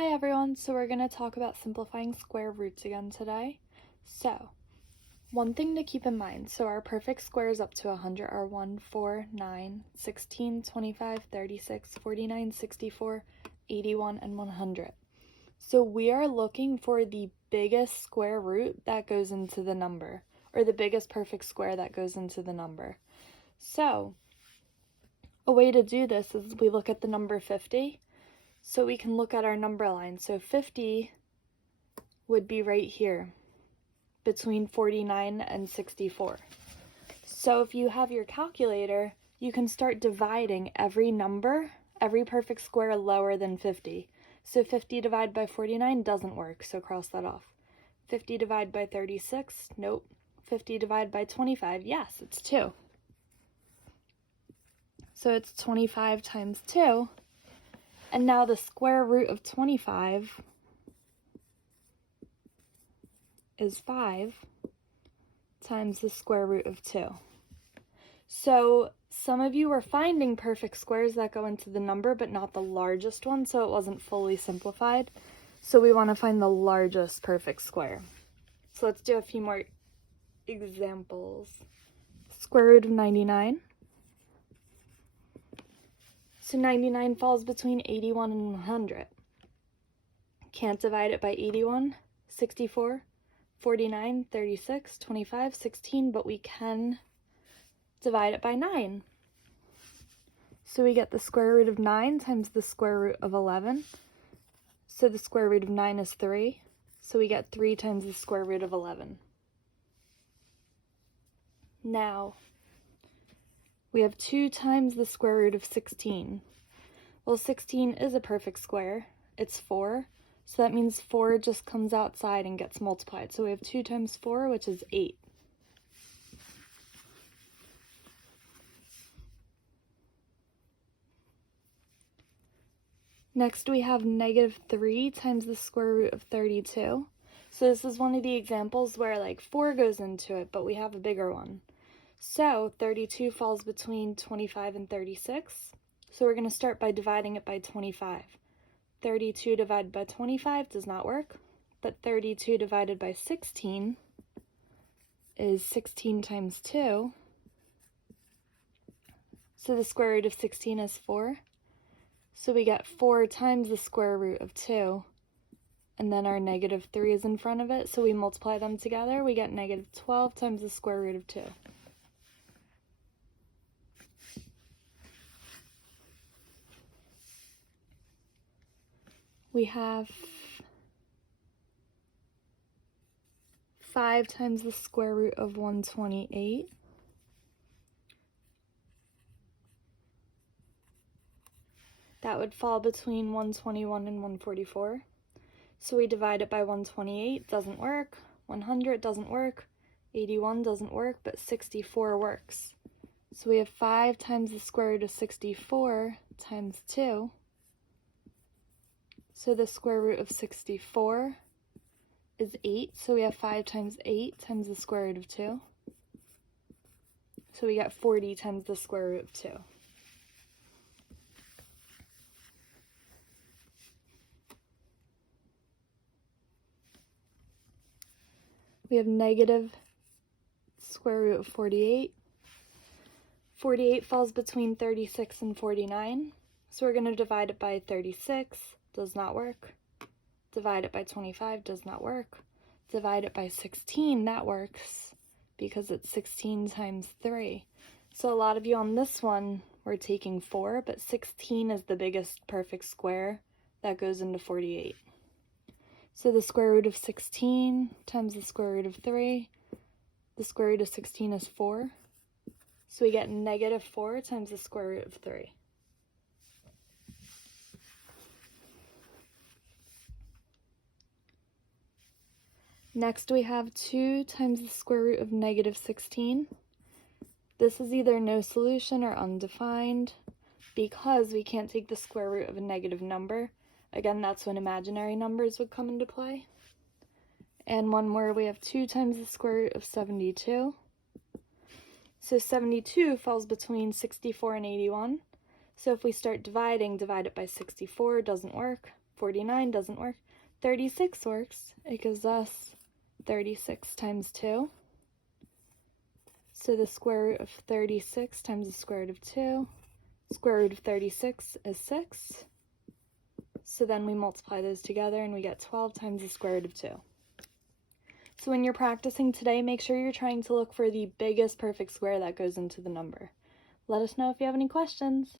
Hi everyone, so we're going to talk about simplifying square roots again today. So, one thing to keep in mind, so our perfect squares up to 100 are 1, 4, 9, 16, 25, 36, 49, 64, 81, and 100. So we are looking for the biggest square root that goes into the number, or the biggest perfect square that goes into the number. So, a way to do this is we look at the number 50. So we can look at our number line. So 50 would be right here between 49 and 64. So if you have your calculator, you can start dividing every number, every perfect square lower than 50. So 50 divided by 49 doesn't work, so cross that off. 50 divided by 36, nope. 50 divided by 25, yes, it's 2. So it's 25 times 2. And now the square root of 25 is 5 times the square root of 2. So some of you were finding perfect squares that go into the number, but not the largest one, so it wasn't fully simplified. So we want to find the largest perfect square. So let's do a few more examples. Square root of 99. So 99 falls between 81 and 100. Can't divide it by 81, 64, 49, 36, 25, 16, but we can divide it by 9. So we get the square root of 9 times the square root of 11. So the square root of 9 is 3. So we get 3 times the square root of 11. Now, we have 2 times the square root of 16. Well, 16 is a perfect square. It's 4. So that means 4 just comes outside and gets multiplied. So we have 2 times 4, which is 8. Next, we have negative 3 times the square root of 32. So this is one of the examples where like 4 goes into it, but we have a bigger one. So 32 falls between 25 and 36. So we're going to start by dividing it by 25. 32 divided by 25 does not work, but 32 divided by 16 is 16 times 2. So the square root of 16 is 4. So we get 4 times the square root of 2, and then our negative 3 is in front of it, so we multiply them together. We get negative 12 times the square root of 2. We have 5 times the square root of 128. That would fall between 121 and 144. So we divide it by 128, doesn't work. 100 doesn't work. 81 doesn't work, but 64 works. So we have 5 times the square root of 64 times 2. So the square root of 64 is 8. So we have 5 times 8 times the square root of 2. So we get 40 times the square root of 2. We have negative square root of 48. 48 falls between 36 and 49. So we're going to divide it by 36. Does not work. Divide it by 25, does not work. Divide it by 16, that works because it's 16 times 3. So a lot of you on this one were taking 4, but 16 is the biggest perfect square that goes into 48. So the square root of 16 times the square root of 3, the square root of 16 is 4. So we get negative 4 times the square root of 3. Next, we have 2 times the square root of negative 16. This is either no solution or undefined because we can't take the square root of a negative number. Again, that's when imaginary numbers would come into play. And one more, we have 2 times the square root of 72. So 72 falls between 64 and 81. So if we start dividing, divide it by 64, doesn't work. 49 doesn't work. 36 works. It gives us 36 times 2. So the square root of 36 times the square root of 2. Square root of 36 is 6. So then we multiply those together and we get 12 times the square root of 2. So when you're practicing today, make sure you're trying to look for the biggest perfect square that goes into the number. Let us know if you have any questions.